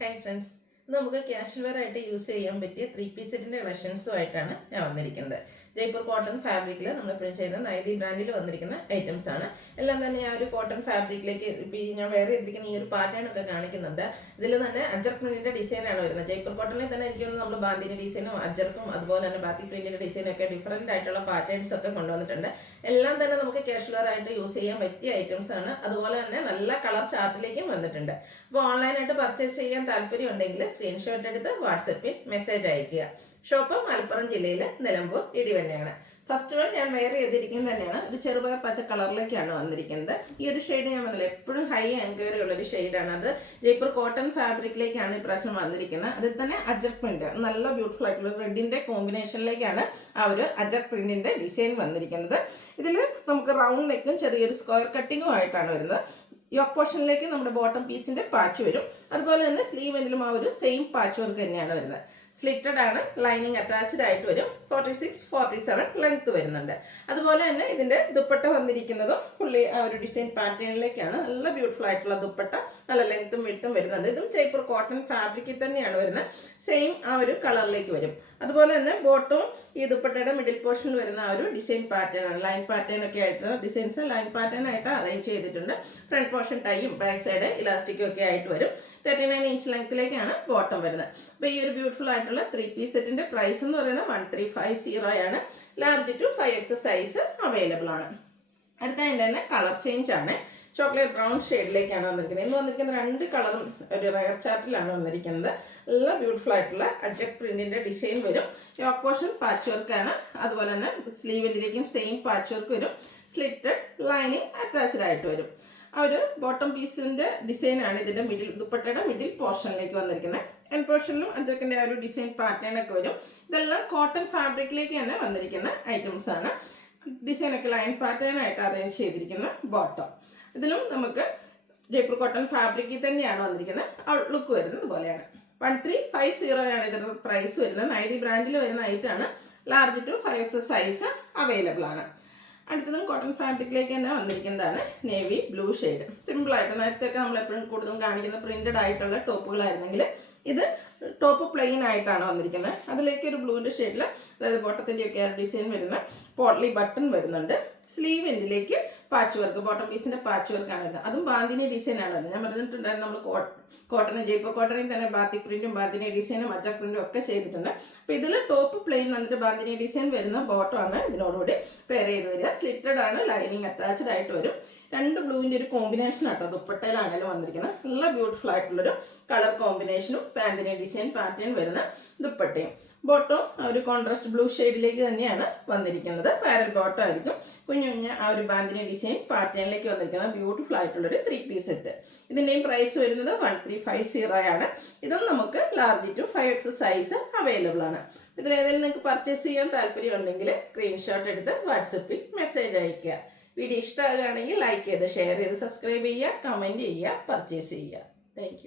Hi friends, നമുക്ക് casual wear ആയിട്ട് use ചെയ്യാൻ പറ്റിയ 3-piece സെറ്റിൻ്റെ കളക്ഷൻസുമായിട്ടാണ് ഞാൻ വന്നിരിക്കുന്നത്. ജയ്പൂർ കോട്ടൺ ഫാബ്രിക്കിൽ നമ്മളെപ്പോഴും ചെയ്യുന്ന നൈതി ബ്രാൻഡിൽ വന്നിരിക്കുന്ന ഐറ്റംസ് ആണ്. എല്ലാം തന്നെ ഞാൻ ഒരു കോട്ടൺ ഫാബ്രിക്കിലേക്ക് ഇപ്പോൾ ഞാൻ വേറെ ചെയ്തിരിക്കുന്ന ഈ ഒരു പാറ്റേൺ ഒക്കെ കാണിക്കുന്നുണ്ട്. ഇതിൽ തന്നെ അജർക്ക് പ്രിന്റിൻ്റെ ഡിസൈനാണ് വരുന്നത്. ജയ്പൂർ കോട്ടണിൽ തന്നെ ഇരിക്കുന്നത് നമ്മൾ ബാന്തിൻ്റെ ഡിസൈനും അജർക്കും അതുപോലെ തന്നെ ബാത്തി പ്രിന്റിൻ്റെ ഡിസൈനും ഒക്കെ ഡിഫറൻറ്റ് ആയിട്ടുള്ള പാറ്റേൺസ് ഒക്കെ കൊണ്ടുവന്നിട്ടുണ്ട്. എല്ലാം തന്നെ നമുക്ക് ക്യാഷ്വൽ വെയർ ആയിട്ട് യൂസ് ചെയ്യാൻ പറ്റിയ ഐറ്റംസ് ആണ്. അതുപോലെ തന്നെ നല്ല കളർ ചാർട്ടിലേക്കും വന്നിട്ടുണ്ട്. അപ്പോൾ ഓൺലൈനായിട്ട് പർച്ചേസ് ചെയ്യാൻ താല്പര്യം ഉണ്ടെങ്കിൽ സ്ക്രീൻഷോട്ട് എടുത്ത് വാട്സപ്പിൽ മെസ്സേജ് അയക്കുക. ഷോപ്പ് മലപ്പുറം ജില്ലയിലെ നിലമ്പൂർ ഇടിവണ്ണയാണ്. ഫസ്റ്റ് വൺ ഞാൻ വെയർ ചെയ്തിരിക്കുന്നത് തന്നെയാണ്. ഒരു ചെറുപയർ പച്ച കളറിലേക്കാണ് വന്നിരിക്കുന്നത്. ഈ ഒരു ഷെയ്ഡ് ഞാൻ പറഞ്ഞില്ല, എപ്പോഴും ഹൈ എൻക്വയറി ഉള്ളൊരു ഷെയ്ഡാണ്. അത് ജയ്പൂർ കോട്ടൺ ഫാബ്രിക്കിലേക്കാണ് ഈ പ്രാവശ്യം വന്നിരിക്കുന്നത്. അതിൽ തന്നെ അജർക്ക് പ്രിന്റ്, നല്ല ബ്യൂട്ടിഫുൾ ആയിട്ടുള്ള റെഡിൻ്റെ കോമ്പിനേഷനിലേക്കാണ് ആ ഒരു അജർക്ക് പ്രിന്റിൻ്റെ ഡിസൈൻ വന്നിരിക്കുന്നത്. ഇതിൽ നമുക്ക് റൗണ്ട് നെക്കും ചെറിയൊരു സ്ക്വയർ കട്ടിങ്ങും ആയിട്ടാണ് വരുന്നത്. യോക്ക് പോർഷനിലേക്ക് നമ്മുടെ ബോട്ടം പീസിൻ്റെ പാച്ച് വരും. അതുപോലെ തന്നെ സ്ലീവ് എൻഡിലും ആ ഒരു സെയിം പാച്ച് വർക്ക് തന്നെയാണ് വരുന്നത്. സ്ലിറ്റഡ് ആണ്, ലൈനിങ് അറ്റാച്ച്ഡ് ആയിട്ട് വരും. 46-47 ലെങ്ത് വരുന്നുണ്ട്. അതുപോലെ തന്നെ ഇതിൻ്റെ ദുപ്പട്ട വന്നിരിക്കുന്നതും പുള്ളി ആ ഒരു ഡിസൈൻ പാറ്റേണിലേക്കാണ്. നല്ല ബ്യൂട്ടിഫുൾ ആയിട്ടുള്ള ദുപ്പട്ട, നല്ല ലെങ്ത്തും വിഡ്ത്തും വരുന്നുണ്ട്. ഇതും ജയ്പൂർ കോട്ടൺ ഫാബ്രിക്കിൽ തന്നെയാണ് വരുന്നത്. സെയിം ആ ഒരു കളറിലേക്ക് വരും. അതുപോലെ തന്നെ ബോട്ടവും ഈ ദുപ്പട്ടയുടെ മിഡിൽ പോർഷനിൽ വരുന്ന ആ ഒരു ഡിസൈൻ പാറ്റേൺ ആണ്. ലൈൻ പാറ്റേൺ ഒക്കെ ആയിട്ട് ഡിസൈൻസ് ലൈൻ പാറ്റേൺ ആയിട്ട് അറേഞ്ച് ചെയ്തിട്ടുണ്ട്. ഫ്രണ്ട് പോർഷൻ ടൈയും ബാക്ക് സൈഡ് ഇലാസ്റ്റിക്കും ഒക്കെ ആയിട്ട് വരും. 39 ഇഞ്ച് ലെങ്ത്തിലേക്കാണ് ബോട്ടം വരുന്നത്. അപ്പോൾ ഈ ഒരു ബ്യൂട്ടിഫുൾ ആയിട്ടുള്ള 3-piece സെറ്റിൻ്റെ പ്രൈസ് എന്ന് പറയുന്നത് 1350 ആണ്. Large to 5X size available ആണ്. അടുത്തതിൻ്റെ തന്നെ കളർ ചേഞ്ച് ആണ്. ചോക്ലേറ്റ് ബ്രൗൺ ഷെയ്ഡിലേക്കാണ് വന്നിരിക്കുന്നത്. ഇന്ന് വന്നിരിക്കുന്ന രണ്ട് കളറും ഒരു റയർ ചാർട്ടിലാണ് വന്നിരിക്കുന്നത്. നല്ല ബ്യൂട്ടിഫുൾ ആയിട്ടുള്ള അജക് പ്രിന്റിന്റെ ഡിസൈൻ വരും. യോക്ക് പോർഷൻ പാച്ച് വർക്കാണ്. അതുപോലെ തന്നെ സ്ലീവിൻ്റെലേക്കും സെയിം പാച്ച് വർക്ക് വരും. സ്ലിറ്റഡ് ലൈനിങ് അറ്റാച്ച്ഡ് ആയിട്ട് വരും. ആ ഒരു ബോട്ടം പീസിന്റെ ഡിസൈനാണ് ഇതിന്റെ മിഡിൽ ദുപ്പട്ടയുടെ മിഡിൽ പോർഷനിലേക്ക് വന്നിരിക്കുന്നത്. എൻ പോർഷനിലും അജക്കിന്റെ ആ ഒരു ഡിസൈൻ പാറ്റേൺ ഒക്കെ വരും. ഇതെല്ലാം കോട്ടൺ ഫാബ്രിക്കിലേക്ക് തന്നെ വന്നിരിക്കുന്ന ഐറ്റംസ് ആണ്. ഡിസൈനൊക്കെ ലൈൻ പാറ്റേൺ ആയിട്ട് അറേഞ്ച് ചെയ്തിരിക്കുന്ന ബോട്ടം. ഇതിലും നമുക്ക് ജയ്പൂർ കോട്ടൺ ഫാബ്രിക്കിൽ തന്നെയാണ് വന്നിരിക്കുന്നത്. ലുക്ക് വരുന്നത് പോലെയാണ്. 1350 ആണ് ഇതിന്റെ പ്രൈസ് വരുന്നത്. നൈതി ബ്രാൻഡിൽ വരുന്ന ഐറ്റാണ്. Large to 5X size available ആണ്. അടുത്തതും കോട്ടൺ ഫാബ്രിക്കിലേക്ക് തന്നെ വന്നിരിക്കുന്നതാണ്. Navy blue shade. സിമ്പിളായിട്ട് നേരത്തെയൊക്കെ നമ്മൾ എപ്പോഴും കൂടുതലും കാണിക്കുന്ന പ്രിന്റഡ് ആയിട്ടുള്ള ടോപ്പുകളായിരുന്നെങ്കിൽ ഇത് ടോപ്പ് പ്ലെയിൻ ആയിട്ടാണ് വന്നിരിക്കുന്നത്. അതിലേക്ക് ഒരു ബ്ലൂവിൻ്റെ ഷെയ്ഡിൽ, അതായത് ബോട്ടത്തിൻ്റെയൊക്കെ ഡിസൈൻ വരുന്ന പോട്ട്ലി ബട്ടൺ വരുന്നുണ്ട്. സ്ലീവ് എൻഡിലേക്ക് പാച്ച് വർക്ക്, ബോട്ടം പീസിൻ്റെ പാച്ച് വർക്കാണ് വരുന്നത്. അതും ബാന്തിനി ഡിസൈനാണ് വരുന്നത്. ഞാൻ പറഞ്ഞിട്ടുണ്ടായിരുന്നു നമ്മൾ കോട്ടൺ ജയ്പൂർ കോട്ടണിൽ തന്നെ ബാത്തി പ്രിന്റും ബാന്തിനി ഡിസൈനും അജക് പ്രിന്റും ഒക്കെ ചെയ്തിട്ടുണ്ട്. അപ്പോൾ ഇതിൽ ടോപ്പ് പ്ലെയിൻ വന്നിട്ട് ബാന്തിനി ഡിസൈൻ വരുന്ന ബോട്ടമാണ് ഇതിനോടുകൂടി പെയർ ചെയ്ത് വരിക. സ്ലിറ്റഡ് ആണ്, ലൈനിങ് അറ്റാച്ച്ഡ് ആയിട്ട് വരും. രണ്ട് ബ്ലൂവിൻ്റെ ഒരു കോമ്പിനേഷൻ ആട്ടോ ദുപ്പട്ടയിലാണെങ്കിലും വന്നിരിക്കുന്നത്. നല്ല ബ്യൂട്ടിഫുൾ ആയിട്ടുള്ളൊരു കളർ കോമ്പിനേഷനും ബാന്തിനി ഡിസൈൻ പാറ്റേൺ വരുന്ന ദുപ്പട്ടയും. ബോട്ടം ഒരു കോൺട്രാസ്റ്റ് ബ്ലൂ ഷെയ്ഡിലേക്ക് തന്നെയാണ് വന്നിരിക്കുന്നത്. പാരൽ ബോട്ടം ആയിരിക്കും. കുഞ്ഞു കുഞ്ഞ് ആ ഒരു ബാന്തിനി ഡിസൈൻ പാറ്റേണിലേക്ക് വന്നിരിക്കുന്ന ബ്യൂട്ടിഫുൾ ആയിട്ടുള്ളൊരു 3-piece സെറ്റ്. ഇതിൻ്റെയും പ്രൈസ് വരുന്നത് 1350 ആണ്. ഇതും നമുക്ക് large to 5X size available ആണ്. ഇതിലേതെങ്കിലും നിങ്ങൾക്ക് പർച്ചേസ് ചെയ്യാൻ താല്പര്യം ഉണ്ടെങ്കിൽ സ്ക്രീൻഷോട്ട് എടുത്ത് വാട്സപ്പിൽ മെസ്സേജ് അയയ്ക്കുക. വീഡിയോ ഇഷ്ടമാകുകയാണെങ്കിൽ ലൈക്ക് ചെയ്ത് ഷെയർ ചെയ്ത് സബ്സ്ക്രൈബ് ചെയ്യുക, കമൻറ്റ് ചെയ്യുക, പർച്ചേസ് ചെയ്യുക. താങ്ക്